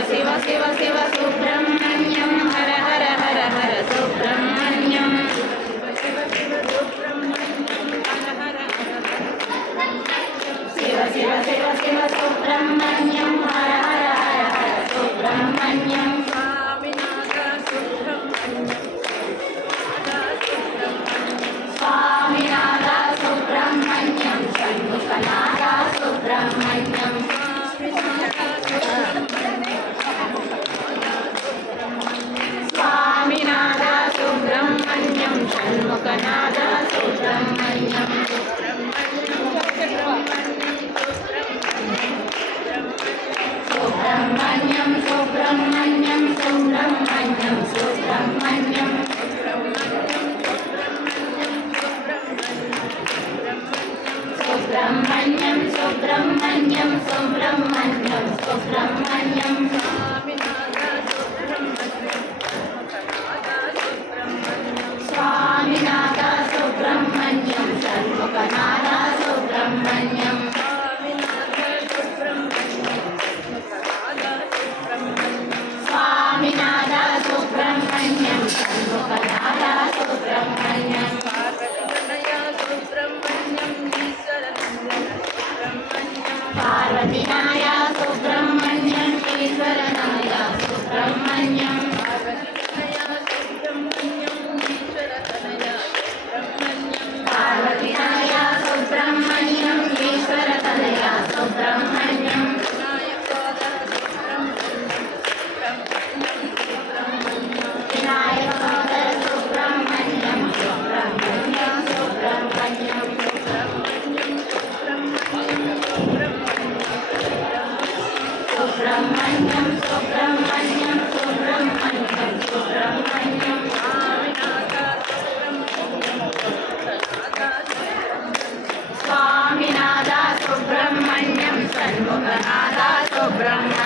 శివ శివ శివ సుబ్రహ్మణ్యం హర హర హర హర సుబ్రహ్మణ్యం శివ శివ శివ శివ సుబ్రహ్మణ్యం హర హర హర హర సుబ్రహ్మణ్యం స్వామినాథ సుబ్రహ్మణ్యం షణ్ముఖనాథ సుబ్రహ్మణ్యం స్వామినాథ సుబ్రహ్మణ్యం షణ్ముఖనాథ సుబ్రహ్మణ్యం సుబ్రహ్మణ్యం సుబ్రహ్మణ్యం సుబ్రహ్మణ్యం సుబ్రహ్మణ్యం సుబ్రహ్మణ్యం సుబ్రహ్మణ్యం సుబ్రహ్మణ్యం సుబ్రహ్మణ్యం స్వామినాథ సుబ్రహ్మణ్యం షణ్ముఖనాథ సుబ్రహ్మణ్యం స్వామినాథ సుబ్రహ్మణ్యం షణ్ముఖనాథ సుబ్రహ్మణ్యం పార్వతీనాయ సుబ్రహ్మణ్యం ఈశ్వరనాయ సుబ్రహ్మణ్యం పార్వతీనాయ సుబ్రహ్మణ్యం ఈశ్వరతనయ సుబ్రహ్మణ్యం వినాయక సోదర సుబ్రహ్మణ్యం సుబ్రహ్మణ్యం సుబ్రహ్మణ్యం సుబ్రహ్మణ్యం సుబ్రహ్మణ్యం సుబ్రహ్మణ్యం సుబ్రహ్మణ్యం స్వామినాథ సుబ్రహ్మణ్యం షణ్ముఖనాథ సుబ్రహ్మణ్యం